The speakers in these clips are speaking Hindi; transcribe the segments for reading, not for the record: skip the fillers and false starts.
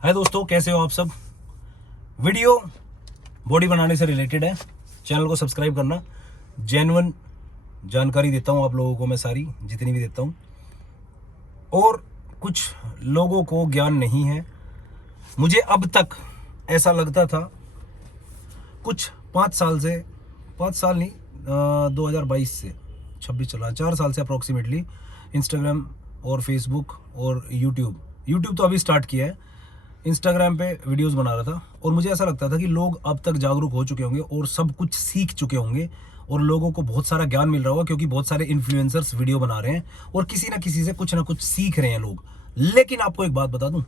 हाय दोस्तों, कैसे हो आप सब। वीडियो बॉडी बनाने से रिलेटेड है। चैनल को सब्सक्राइब करना। जेन्युइन जानकारी देता हूँ आप लोगों को, मैं सारी जितनी भी देता हूँ। और कुछ लोगों को ज्ञान नहीं है। मुझे अब तक ऐसा लगता था कुछ 5 साल से, 5 साल नहीं, 2022 से 26 चला, 4 साल से अप्रोक्सीमेटली इंस्टाग्राम और फेसबुक और यूट्यूब तो अभी स्टार्ट किया है। इंस्टाग्राम पे वीडियोस बना रहा था और मुझे ऐसा लगता था कि लोग अब तक जागरूक हो चुके होंगे और सब कुछ सीख चुके होंगे और लोगों को बहुत सारा ज्ञान मिल रहा होगा, क्योंकि बहुत सारे इन्फ्लुएंसर्स वीडियो बना रहे हैं और किसी ना किसी से कुछ ना कुछ सीख रहे हैं लोग। लेकिन आपको एक बात बता दूं,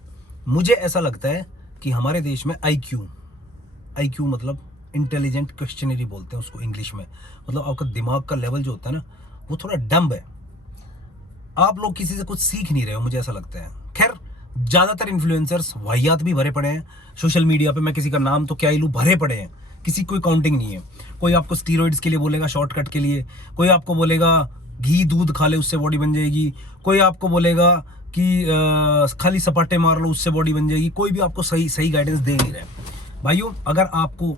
मुझे ऐसा लगता है कि हमारे देश में आईक्यू मतलब इंटेलिजेंट क्वेश्चनरी बोलते हैं उसको इंग्लिश में, मतलब आपका दिमाग का लेवल जो होता है ना, वो थोड़ा डम्ब है। आप लोग किसी से कुछ सीख नहीं रहे हो, मुझे ऐसा लगता है। खैर, ज्यादातर इन्फ्लुएंसर्स वाहियात भी भरे पड़े हैं सोशल मीडिया पे। मैं किसी का नाम तो क्या ही लूं, भरे पड़े हैं, किसी कोई काउंटिंग नहीं है। कोई आपको स्टीरॉइड्स के लिए बोलेगा, शॉर्टकट के लिए। कोई आपको बोलेगा घी दूध खा ले उससे बॉडी बन जाएगी। कोई आपको बोलेगा कि खाली सपाटे मार लो उससे बॉडी बन जाएगी। कोई भी आपको सही गाइडेंस दे नहीं रहा है। भाइयों, अगर आपको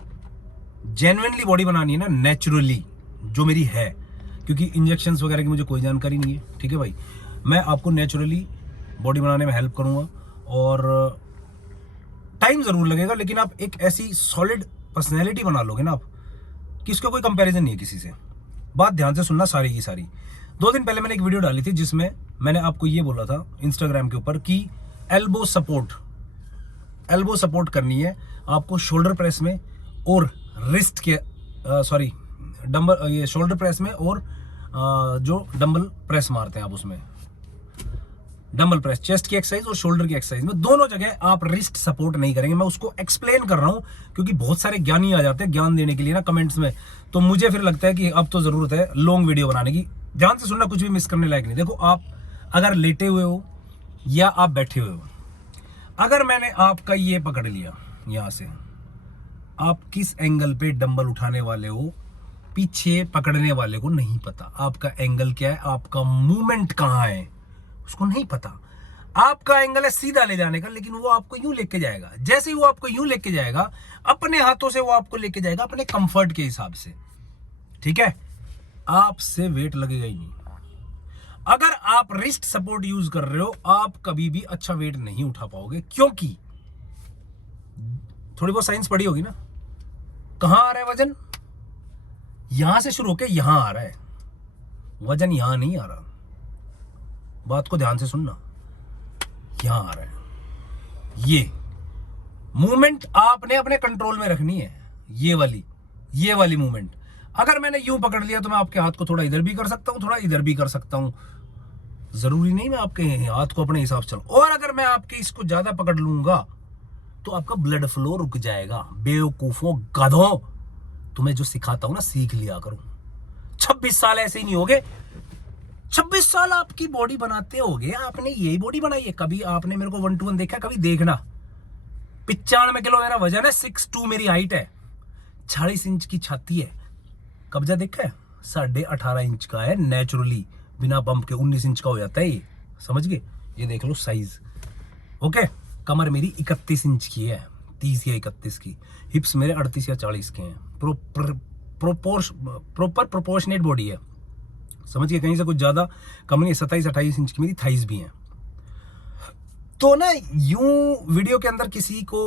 जेन्युइनली बॉडी बनानी है ना, नेचुरली जो मेरी है, क्योंकि इंजेक्शंस वगैरह की मुझे कोई जानकारी नहीं है, ठीक है भाई, मैं आपको नेचुरली बॉडी बनाने में हेल्प करूंगा। और टाइम जरूर लगेगा, लेकिन आप एक ऐसी सॉलिड पर्सनैलिटी बना लोगे ना आप, कि इसका कोई कंपैरिजन नहीं है किसी से। बात ध्यान से सुनना सारी की सारी। 2 दिन पहले मैंने एक वीडियो डाली थी जिसमें मैंने आपको ये बोला था इंस्टाग्राम के ऊपर कि एल्बो सपोर्ट करनी है आपको शोल्डर प्रेस में और रिस्ट के डंबल, ये शोल्डर प्रेस में और जो डंबल प्रेस मारते हैं आप, उसमें डंबल प्रेस, चेस्ट की एक्सरसाइज और शोल्डर की एक्सरसाइज में दोनों जगह आप रिस्ट सपोर्ट नहीं करेंगे। मैं उसको एक्सप्लेन कर रहा हूं क्योंकि बहुत सारे ज्ञानी आ जाते हैं ज्ञान देने के लिए ना कमेंट्स में, तो मुझे फिर लगता है कि अब तो जरूरत है लॉन्ग वीडियो बनाने की। ध्यान से सुनना, कुछ भी मिस करने लायक नहीं। देखो, आप अगर लेटे हुए हो या आप बैठे हुए हो, अगर मैंने आपका ये पकड़ लिया यहां से, आप किस एंगल पे डंबल उठाने वाले हो, पीछे पकड़ने वाले को नहीं पता। आपका एंगल क्या है, आपका मूवमेंट कहां है, उसको नहीं पता। आपका एंगल है सीधा ले जाने का, लेकिन वो आपको यूं लेके जाएगा। जैसे ही वो आपको यूं लेके जाएगा, अपने हाथों से वो आपको लेके जाएगा अपने कंफर्ट के हिसाब से, ठीक है। आपसे वेट लगेगा ही नहीं। अगर आप रिस्ट सपोर्ट यूज कर रहे हो, आप कभी भी अच्छा वेट नहीं उठा पाओगे, क्योंकि थोड़ी बहुत साइंस पढ़ी होगी ना। कहां आ रहा है वजन, यहां से शुरू होकर यहां आ रहा है, वजन यहां नहीं आ रहा। बात को ध्यान से सुनना, यहां आ रहा है। ये मूवमेंट आपने अपने कंट्रोल में रखनी है, ये वाली मूवमेंट। अगर मैंने यूं पकड़ लिया तो मैं आपके हाथ को थोड़ा इधर भी कर सकता हूं, थोड़ा इधर भी कर सकता हूं। जरूरी नहीं मैं आपके हाथ को अपने हिसाब से चलूं। और अगर मैं आपके इसको ज्यादा पकड़ लूंगा तो आपका ब्लड फ्लो रुक जाएगा। बेवकूफों, गधों, तुम्हें जो सिखाता हूं ना, सीख लिया करो। 26 साल ऐसे ही नहीं होगे। 26 साल आपकी बॉडी बनाते होगे, आपने यही बॉडी बनाई है। कभी आपने मेरे को 1 to 1 देखा? कभी देखना। 95 किलो मेरा वजन है, 6'2" मेरी हाइट है, 40 इंच की छाती है। कब्जा देखा है? 18.5 इंच का है नेचुरली, बिना पंप के 19 इंच का हो जाता है ये, समझ गए? ये देख लो साइज, ओके। कमर मेरी 31 इंच की है, 30 या 31 की। हिप्स मेरे 38 या 40 के हैं। प्रॉपर प्रोपोर्शनेट बॉडी है, समझ गए? कहीं से कुछ ज्यादा कम नहीं। 27-28 इंच की मेरी थाइज भी हैं। तो ना यूं वीडियो के अंदर किसी को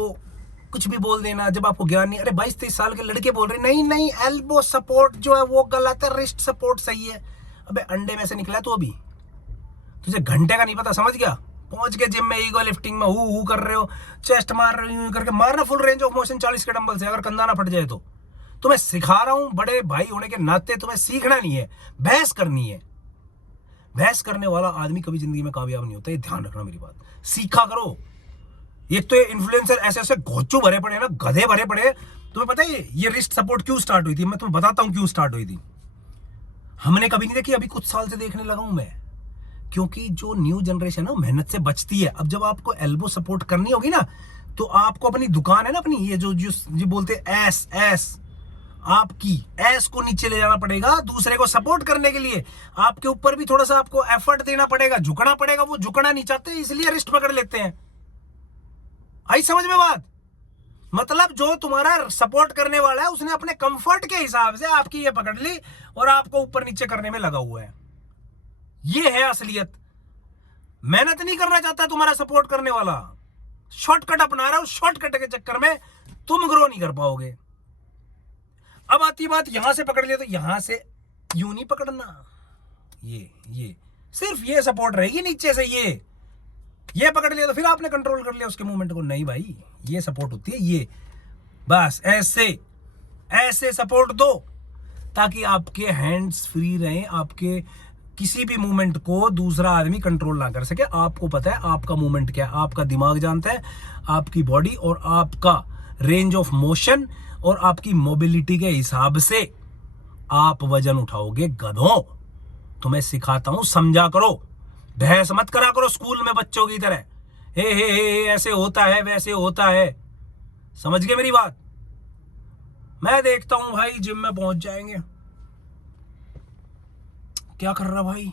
कुछ भी बोल देना जब आपको ज्ञान नहीं। अरे 22-23 साल के लड़के बोल रहे नहीं एल्बो सपोर्ट जो है वो गलत है, रिस्ट सपोर्ट सही है। अबे अंडे में से निकला तो अभी तुझे घंटे का नहीं पता, समझ गया? पहुंच के जिम में ईगो लिफ्टिंग में हु कर रहे हो, चेस्ट मार रहे हो, करके मारना फुल रेंज ऑफ मोशन 40 के डंबल से। अगर कंधा ना फट जाए तो तुम्हें सिखा रहा हूं, बड़े भाई होने के नाते तुम्हें सीखना नहीं है, बहस करनी है। बहस करने वाला आदमी कभी जिंदगी में कामयाब नहीं होता, ये ध्यान रखना मेरी बात। सीखा करो। एक तो ये इन्फ्लुएंसर ऐसे घोचू भरे पड़े ना, गधे भरे पड़े। तुम्हें पता है ये रिस्ट सपोर्ट क्यों स्टार्ट हुई थी? मैं तुम्हें बताता हूं क्यों स्टार्ट हुई थी। हमने कभी नहीं देखी, अभी कुछ साल से देखने लगा हूं मैं, क्योंकि जो न्यू जनरेशन है मेहनत से बचती है। अब जब आपको एल्बो सपोर्ट करनी होगी ना, तो आपको अपनी दुकान है ना अपनी, ये जो बोलते एस आपकी एस को नीचे ले जाना पड़ेगा दूसरे को सपोर्ट करने के लिए। आपके ऊपर भी थोड़ा सा आपको एफर्ट देना पड़ेगा, झुकना पड़ेगा। वो झुकना नहीं चाहते, इसलिए रिस्ट पकड़ लेते हैं। आई समझ में बात? मतलब जो तुम्हारा सपोर्ट करने वाला है उसने अपने कंफर्ट के हिसाब से आपकी ये पकड़ ली और आपको ऊपर नीचे करने में लगा हुआ है। ये है असलियत। मेहनत नहीं करना चाहता तुम्हारा सपोर्ट करने वाला, शॉर्टकट अपना रहा है, उस शॉर्टकट के चक्कर में तुम ग्रो नहीं कर पाओगे। अब आती बात, यहां से पकड़ लिया तो यहां से यूं नहीं पकड़ना, ये सिर्फ ये सपोर्ट रहेगी नीचे से, ये पकड़ लिया तो फिर आपने कंट्रोल कर लिया उसके मूवमेंट को। नहीं भाई, ये सपोर्ट होती है, ये बस ऐसे सपोर्ट दो ताकि आपके हैंड्स फ्री रहें, आपके किसी भी मूवमेंट को दूसरा आदमी कंट्रोल ना कर सके। आपको पता है आपका मूवमेंट क्या है, आपका दिमाग जानता है, आपकी बॉडी और आपका रेंज ऑफ मोशन और आपकी मोबिलिटी के हिसाब से आप वजन उठाओगे। गधों, तुम्हें सिखाता हूं, समझा करो, बहस मत करा करो स्कूल में बच्चों की तरह, हे ऐसे होता है वैसे होता है। समझ गए मेरी बात? मैं देखता हूं भाई जिम में पहुंच जाएंगे। क्या कर रहा भाई?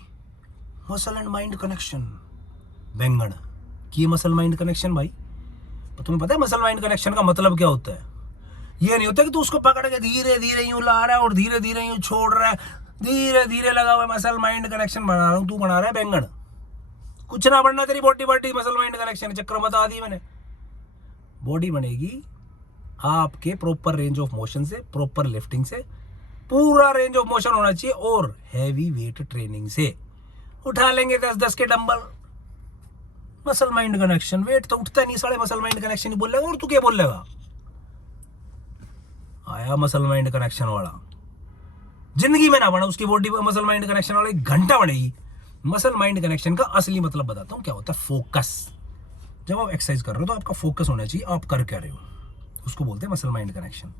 मसल एंड माइंड कनेक्शन, बैंगन की मसल माइंड कनेक्शन। भाई तो तुम्हें पता है मसल माइंड कनेक्शन का मतलब क्या होता है? ये नहीं होता कि तू उसको पकड़ के धीरे धीरे यूं ला रहा है और धीरे धीरे यूं छोड़ रहा है, धीरे धीरे लगा हुआ मसल माइंड कनेक्शन बना रहा हूं, तू बना रहा है बैंगन। कुछ ना बनना तेरी बॉडी मसल माइंड कनेक्शन चक्कर बता दी मैंने। बॉडी बनेगी आपके प्रॉपर रेंज ऑफ मोशन से, प्रॉपर लिफ्टिंग से, पूरा रेंज ऑफ मोशन होना चाहिए और हैवी वेट ट्रेनिंग से। उठा लेंगे 10-10 के dumbbell, muscle mind connection. Weight तो उठता नहीं, साले मसल माइंड कनेक्शन ही बोलेगा और तू क्या बोलेगा? आया मसल माइंड कनेक्शन वाला, जिंदगी में ना बना उसकी बॉडी मसल माइंड कनेक्शन वाला, 1 घंटा बनेगी। मसल माइंड कनेक्शन का असली मतलब बताता हूं क्या होता है। फोकस। जब आप एक्सरसाइज कर रहे हो तो आपका फोकस होना चाहिए आप कर क्या रहे हो, उसको बोलते हैं मसल माइंड कनेक्शन।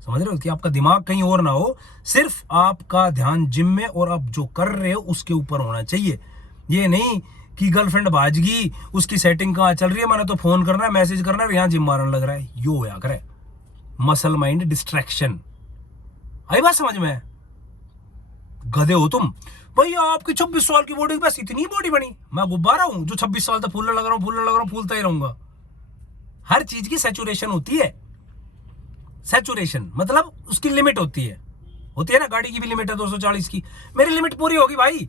समझ रहे हो कि आपका दिमाग कहीं और ना हो, सिर्फ आपका ध्यान जिम में और आप जो कर रहे हो उसके ऊपर होना चाहिए। ये नहीं कि गर्लफ्रेंड भाज गई, उसकी सेटिंग कहाँ चल रही है, मैंने तो फोन करना है, मैसेज करना है, यहाँ जिम मारने लग रहा है, यो होया करे मसल माइंड डिस्ट्रैक्शन। आई बात समझ में? गधे हो तुम। भैया आपकी 26 साल की बॉडी बस इतनी बॉडी बनी, मैं गुब्बारा हूं जो 26 साल तक फूलने लग रहा हूं, फूलता ही रहूंगा। हर चीज की सैचुरेशन होती है। सैचुरेशन मतलब उसकी लिमिट होती है ना। गाड़ी की भी लिमिट है 240 की, मेरी लिमिट पूरी होगी भाई।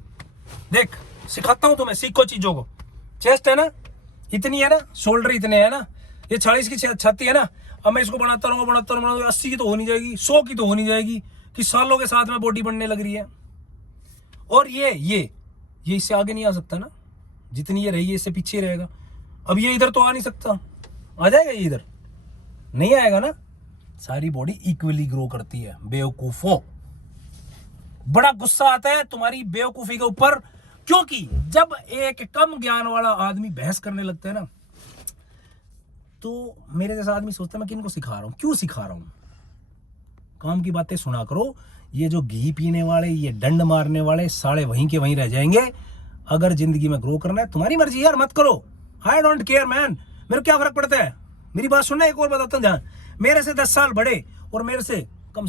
देख सिखाता हूं तुम्हें, सीखो चीजों को। चेस्ट है ना इतनी है ना, शोल्डर इतने है ना, ये 40 की छाती है ना, अब मैं इसको बनाता रहूंगा 80 की तो हो नहीं जाएगी, 100 की तो हो नहीं जाएगी, कि सालों के साथ में बॉडी बनने लग रही है। और ये इससे आगे नहीं आ सकता ना, जितनी ये रही है इससे पीछे रहेगा। अब ये इधर तो आ नहीं सकता, आ जाएगा ये इधर? नहीं आएगा ना। सारी बॉडी इक्वली ग्रो करती है। बेवकूफों, बड़ा गुस्सा आता है तुम्हारी बेवकूफी के ऊपर, क्योंकि जब एक कम ज्ञान वाला आदमी बहस करने लगता है ना, तो मेरे जैसा आदमी सोचता है मैं किनको सिखा रहा हूं, क्यों सिखा रहा हूं? काम की बातें सुना करो। ये जो घी पीने वाले, ये डंड मारने वाले साले वहीं के वहीं रह जाएंगे। अगर जिंदगी में ग्रो करना है तुम्हारी मर्जी यार, मत करो। आई डोंट केयर मैन, मेरे क्या फर्क पड़ता है। मेरी बात सुनना, एक और बताता हूँ ध्यान। मेरे से 10 साल बड़े और मेरे से कम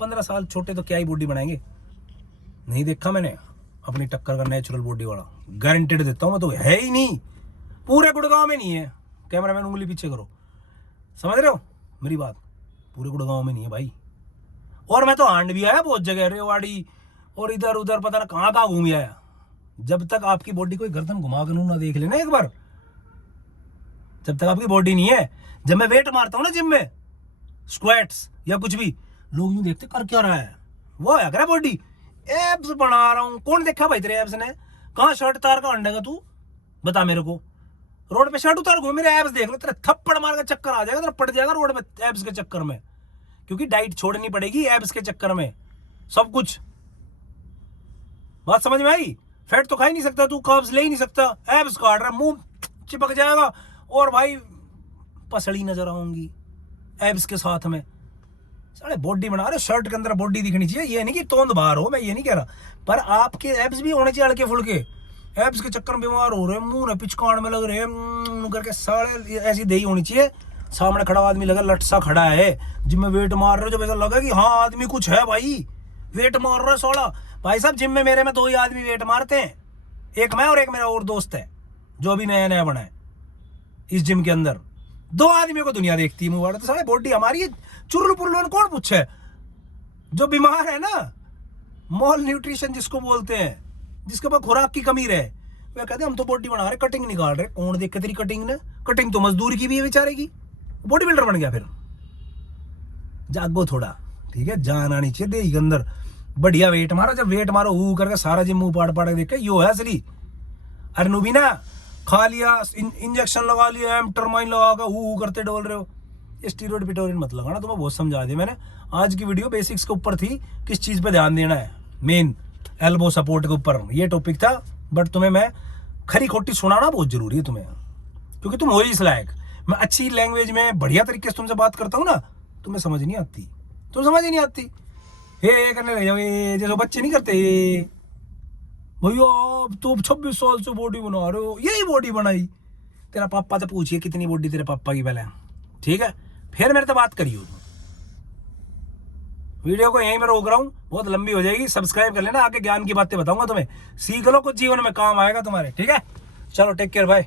15 साल छोटे तो क्या ही बॉडी बनाएंगे? नहीं देखा मैंने अपनी टक्कर का नेचुरल बॉडी वाला, गारंटेड देता हूं मैं, तो है ही नहीं, पूरे गुड़गांव में नहीं है। कैमरामैन उंगली पीछे करो, समझ रहे हो मेरी बात? पूरे गुड़गांव में नहीं है भाई। और मैं तो हांड भी आया बहुत जगह, रेवाड़ी और इधर उधर पता ना कहां घूम आया। जब तक आपकी बॉडी कोई गर्दन घुमा कर ना देख लेना एक बार, जब तक आपकी बॉडी नहीं है। जब मैं वेट मारता हूं ना जिम में, स्क्वाट्स या कुछ भी, लोग यूं देखते कर क्या रहा है, वो है क्या बॉडी, एब्स बना रहा हूं। कौन देखा भाई तेरे एब्स ने? कहां शर्ट तार का अंडेगा तू, बता मेरे को। रोड पे शर्ट उतार घूम, मेरे एब्स देख लो, तेरे थप्पड़ मार का चक्कर आ जाएगा, तेरा पड़ जाएगा रोड पे एब्स के चक्कर में। क्योंकि डाइट छोड़नी पड़ेगी एब्स के चक्कर में, सब कुछ। बात समझ में आई? फैट तो खा ही नहीं सकता तू, कार्ब्स ले ही नहीं सकता, एब्स काट रहा, मुंह चिपक जाएगा और भाई पसड़ी नजर आऊंगी एब्स के साथ में। सारे बॉडी बना रहे, शर्ट के अंदर बॉडी दिखनी चाहिए। ये नहीं कि तोंद बाहर हो, मैं ये नहीं कह रहा, पर आपके एब्स भी होने चाहिए हल्के फुल्के। एब्स के चक्कर में बीमार हो रहे हैं, मुंह पिचकाण में लग रहे हैं करके, सारे ऐसी दही होनी चाहिए। सामने खड़ा आदमी लगा लट सा खड़ा है, जिम में वेट मार रहे हो, जब ऐसा लगा कि हाँ आदमी कुछ है भाई, वेट मार रहा है सोड़ा। भाई साहब जिम में मेरे में 2 ही आदमी वेट मारते हैं, एक मैं और एक मेरा और दोस्त है जो अभी नया नया बना है इस जिम के अंदर। 2 आदमियों को दुनिया देखती है मुंह, तो सारे बॉडी हमारी चुरलू पुरलू कौन पूछे? जो बीमार है ना, मॉल न्यूट्रिशन जिसको बोलते हैं, जिसके पास खुराक की कमी रहे, वे कहते हम तो बॉडी बना रहे, कटिंग निकाल रहे। कौन देख के तेरी कटिंग ने? कटिंग तो मजदूर की भी है बेचारे की, बॉडी बिल्डर बन गया। फिर जागो थोड़ा, ठीक है, जान आनी चाहिए देही के अंदर, बढ़िया वेट मारो। जब वेट मारो ऊ करके सारा जिम मुंह पाड़ पाड़ के देखे, यो है असली। अरे नुबीना खा लिया, इंजेक्शन लगा लिया, एम्टरमाइन लगा के ऊ करते डोल रहे हो। स्टीरॉइड पिटोरिन मत लगाना, तुम्हें बहुत समझा दिया मैंने। आज की वीडियो बेसिक्स के ऊपर थी, किस चीज पे ध्यान देना है, मेन एल्बो सपोर्ट के ऊपर ये टॉपिक था। बट तुम्हें मैं खरी खोटी सुनाना बहुत जरूरी है तुम्हें, क्योंकि तुम हो ही इस लायक। मैं अच्छी लैंग्वेज में बढ़िया तरीके से तुमसे बात करता हूँ ना, तुम्हें समझ नहीं आती, तुम समझ ही नहीं आती। हे करने लग जाओ, जैसे बच्चे नहीं करते भैया आप तो 26 साल से बॉडी बना रहे हो, यही बॉडी बनाई। तेरा पापा तो पूछिए कितनी बॉडी तेरे पापा की पहले, ठीक है, फिर मेरे से बात करियो। वीडियो को यहीं मैं रोक रहा हूँ, बहुत लंबी हो जाएगी। सब्सक्राइब कर लेना, आगे ज्ञान की बातें बताऊंगा तुम्हें, सीख लो, कुछ जीवन में काम आएगा तुम्हारे, ठीक है। चलो टेक केयर, बाय।